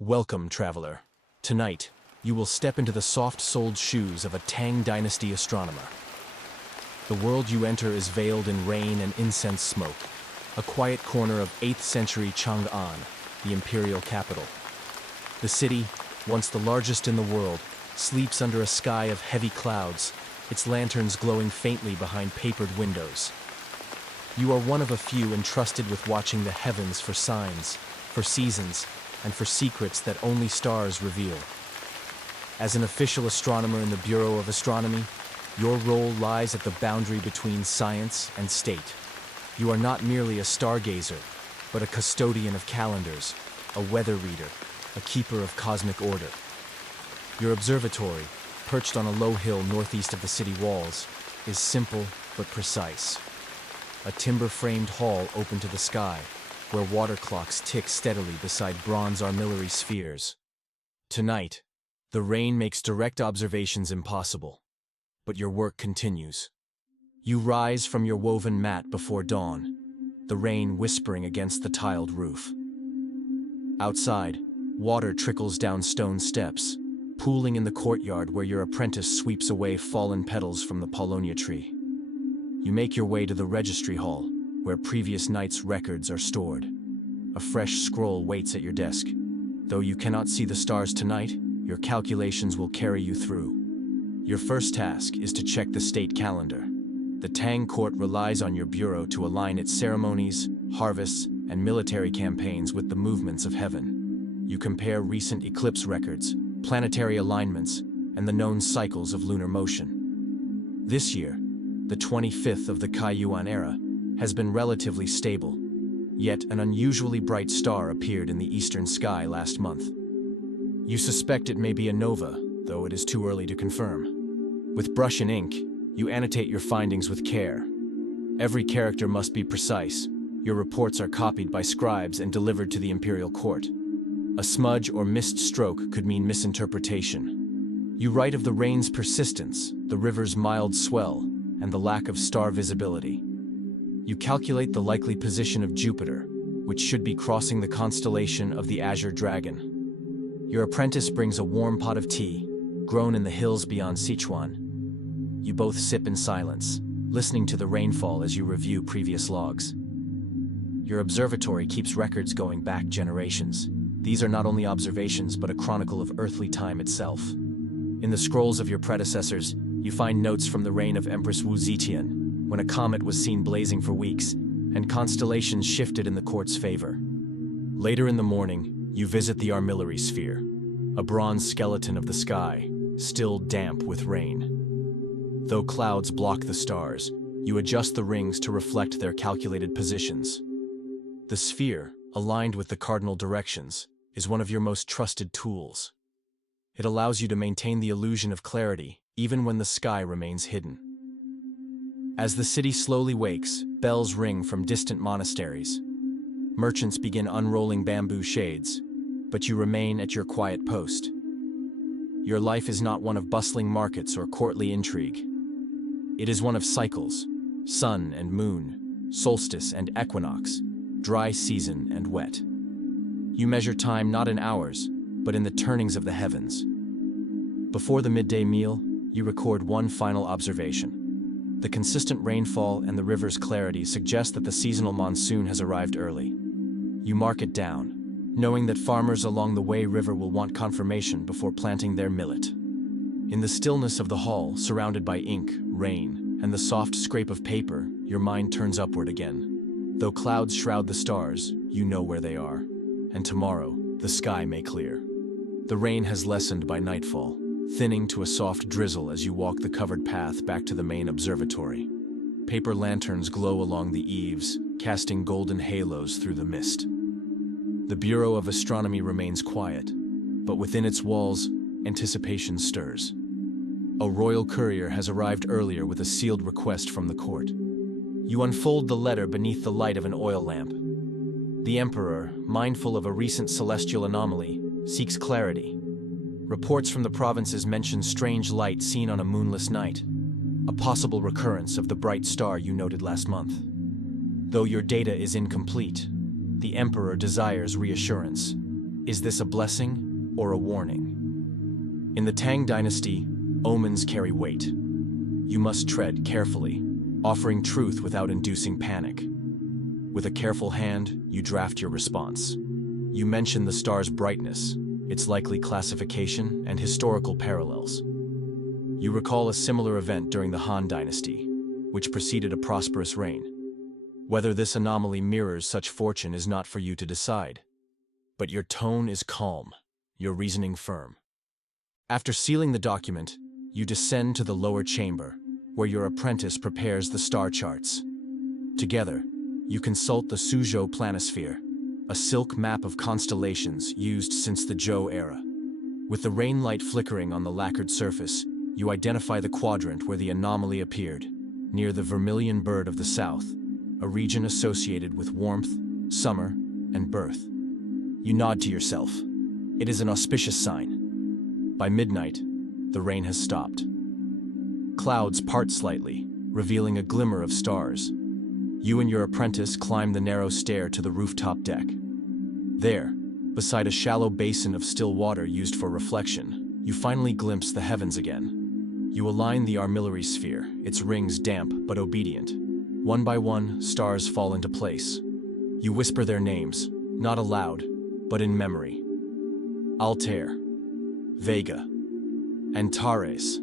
Welcome, traveler. Tonight, you will step into the soft-soled shoes of a Tang Dynasty astronomer. The world you enter is veiled in rain and incense smoke, a quiet corner of 8th century Chang'an, the imperial capital. The city, once the largest in the world, sleeps under a sky of heavy clouds, its lanterns glowing faintly behind papered windows. You are one of a few entrusted with watching the heavens for signs, for seasons, and for secrets that only stars reveal. As an official astronomer in the Bureau of Astronomy, your role lies at the boundary between science and state. You are not merely a stargazer, but a custodian of calendars, a weather reader, a keeper of cosmic order. Your observatory, perched on a low hill northeast of the city walls, is simple but precise. A timber-framed hall open to the sky, where water clocks tick steadily beside bronze armillary spheres. Tonight, the rain makes direct observations impossible, but your work continues. You rise from your woven mat before dawn, the rain whispering against the tiled roof. Outside, water trickles down stone steps, pooling in the courtyard where your apprentice sweeps away fallen petals from the paulownia tree. You make your way to the registry hall, where previous night's records are stored. A fresh scroll waits at your desk. Though you cannot see the stars tonight, your calculations will carry you through. Your first task is to check the state calendar. The Tang court relies on your bureau to align its ceremonies, harvests, and military campaigns with the movements of heaven. You compare recent eclipse records, planetary alignments, and the known cycles of lunar motion. This year, the 25th of the Yuan era, has been relatively stable, yet an unusually bright star appeared in the eastern sky last month. You suspect it may be a nova, though it is too early to confirm. With brush and ink, you annotate your findings with care. Every character must be precise. Your reports are copied by scribes and delivered to the imperial court. A smudge or missed stroke could mean misinterpretation. You write of the rain's persistence, the river's mild swell, and the lack of star visibility. You calculate the likely position of Jupiter, which should be crossing the constellation of the Azure Dragon. Your apprentice brings a warm pot of tea, grown in the hills beyond Sichuan. You both sip in silence, listening to the rainfall as you review previous logs. Your observatory keeps records going back generations. These are not only observations, but a chronicle of earthly time itself. In the scrolls of your predecessors, you find notes from the reign of Empress Wu Zetian, when a comet was seen blazing for weeks, and constellations shifted in the court's favor. Later in the morning, you visit the armillary sphere, a bronze skeleton of the sky, still damp with rain. Though clouds block the stars, you adjust the rings to reflect their calculated positions. The sphere, aligned with the cardinal directions, is one of your most trusted tools. It allows you to maintain the illusion of clarity, even when the sky remains hidden. As the city slowly wakes, bells ring from distant monasteries. Merchants begin unrolling bamboo shades, but you remain at your quiet post. Your life is not one of bustling markets or courtly intrigue. It is one of cycles, sun and moon, solstice and equinox, dry season and wet. You measure time not in hours, but in the turnings of the heavens. Before the midday meal, you record one final observation. The consistent rainfall and the river's clarity suggest that the seasonal monsoon has arrived early. You mark it down, knowing that farmers along the Wei River will want confirmation before planting their millet. In the stillness of the hall, surrounded by ink, rain, and the soft scrape of paper, your mind turns upward again. Though clouds shroud the stars, you know where they are, and tomorrow, the sky may clear. The rain has lessened by nightfall, thinning to a soft drizzle as you walk the covered path back to the main observatory. Paper lanterns glow along the eaves, casting golden halos through the mist. The Bureau of Astronomy remains quiet, but within its walls, anticipation stirs. A royal courier has arrived earlier with a sealed request from the court. You unfold the letter beneath the light of an oil lamp. The Emperor, mindful of a recent celestial anomaly, seeks clarity. Reports from the provinces mention strange light seen on a moonless night, a possible recurrence of the bright star you noted last month. Though your data is incomplete, the Emperor desires reassurance. Is this a blessing or a warning? In the Tang dynasty, omens carry weight. You must tread carefully, offering truth without inducing panic. With a careful hand, you draft your response. You mention the star's brightness, its likely classification, and historical parallels. You recall a similar event during the Han dynasty, which preceded a prosperous reign. Whether this anomaly mirrors such fortune is not for you to decide. But your tone is calm, your reasoning firm. After sealing the document, you descend to the lower chamber, where your apprentice prepares the star charts. Together, you consult the Suzhou planisphere, a silk map of constellations used since the Zhou era. With the rain light flickering on the lacquered surface, you identify the quadrant where the anomaly appeared, near the Vermilion Bird of the South, a region associated with warmth, summer, and birth. You nod to yourself. It is an auspicious sign. By midnight, the rain has stopped. Clouds part slightly, revealing a glimmer of stars. You and your apprentice climb the narrow stair to the rooftop deck. There, beside a shallow basin of still water used for reflection, you finally glimpse the heavens again. You align the armillary sphere, its rings damp but obedient. One by one, stars fall into place. You whisper their names, not aloud, but in memory. Altair, Vega, Antares,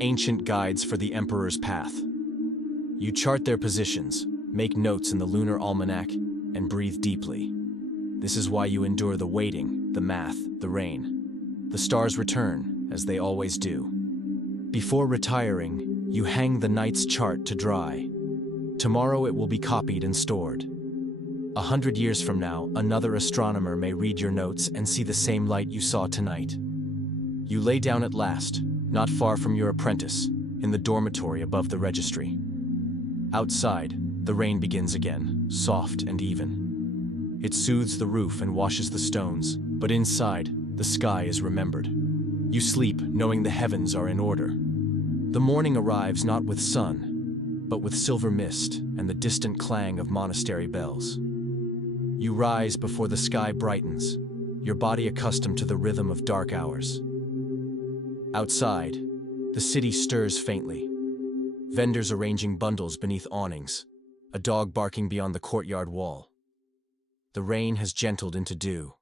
ancient guides for the Emperor's path. You chart their positions, make notes in the lunar almanac, and breathe deeply. This is why you endure the waiting, the math, the rain. The stars return, as they always do. Before retiring, you hang the night's chart to dry. Tomorrow it will be copied and stored. 100 years from now, another astronomer may read your notes and see the same light you saw tonight. You lay down at last, not far from your apprentice, in the dormitory above the registry. Outside, the rain begins again, soft and even. It soothes the roof and washes the stones, but inside, the sky is remembered. You sleep, knowing the heavens are in order. The morning arrives not with sun, but with silver mist and the distant clang of monastery bells. You rise before the sky brightens, your body accustomed to the rhythm of dark hours. Outside, the city stirs faintly. Vendors arranging bundles beneath awnings, a dog barking beyond the courtyard wall. The rain has gentled into dew.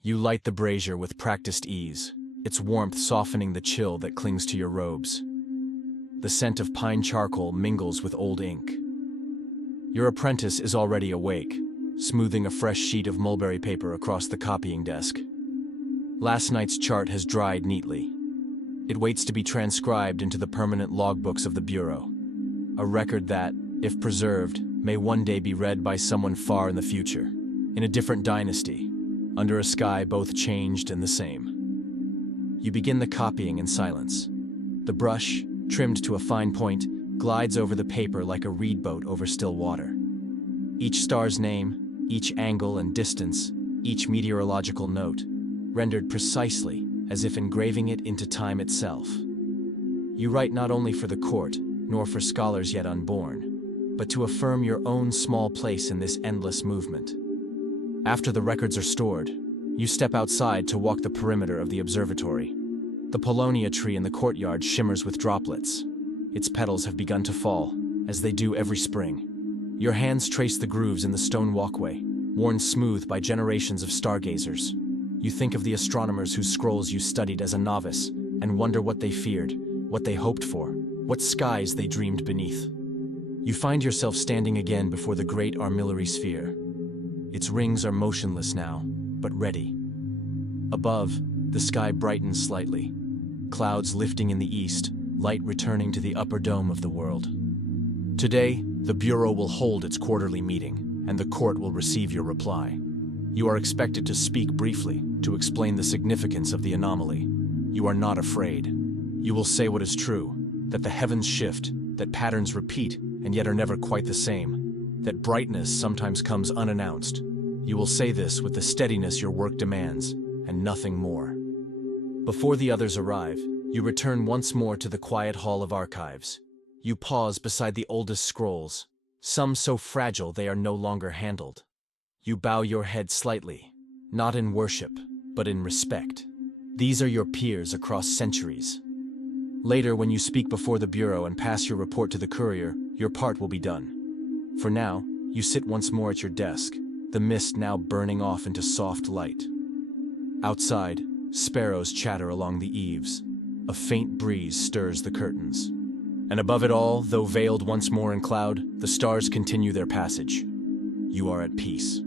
You light the brazier with practiced ease, its warmth softening the chill that clings to your robes. The scent of pine charcoal mingles with old ink. Your apprentice is already awake, smoothing a fresh sheet of mulberry paper across the copying desk. Last night's chart has dried neatly. It waits to be transcribed into the permanent logbooks of the Bureau, a record that, if preserved, may one day be read by someone far in the future, in a different dynasty, under a sky both changed and the same. You begin the copying in silence. The brush, trimmed to a fine point, glides over the paper like a reed boat over still water. Each star's name, each angle and distance, each meteorological note, rendered precisely as if engraving it into time itself. You write not only for the court, nor for scholars yet unborn, but to affirm your own small place in this endless movement. After the records are stored, you step outside to walk the perimeter of the observatory. The Polonia tree in the courtyard shimmers with droplets. Its petals have begun to fall, as they do every spring. Your hands trace the grooves in the stone walkway, worn smooth by generations of stargazers. You think of the astronomers whose scrolls you studied as a novice, and wonder what they feared, what they hoped for, what skies they dreamed beneath. You find yourself standing again before the great armillary sphere. Its rings are motionless now, but ready. Above, the sky brightens slightly. Clouds lifting in the east, light returning to the upper dome of the world. Today, the Bureau will hold its quarterly meeting, and the court will receive your reply. You are expected to speak briefly, to explain the significance of the anomaly. You are not afraid. You will say what is true, that the heavens shift, that patterns repeat and yet are never quite the same, that brightness sometimes comes unannounced. You will say this with the steadiness your work demands, and nothing more. Before the others arrive, you return once more to the quiet hall of archives. You pause beside the oldest scrolls, some so fragile they are no longer handled. You bow your head slightly, not in worship, but in respect. These are your peers across centuries. Later, when you speak before the bureau and pass your report to the courier, your part will be done. For now, you sit once more at your desk, the mist now burning off into soft light. Outside, sparrows chatter along the eaves. A faint breeze stirs the curtains. And above it all, though veiled once more in cloud, the stars continue their passage. You are at peace.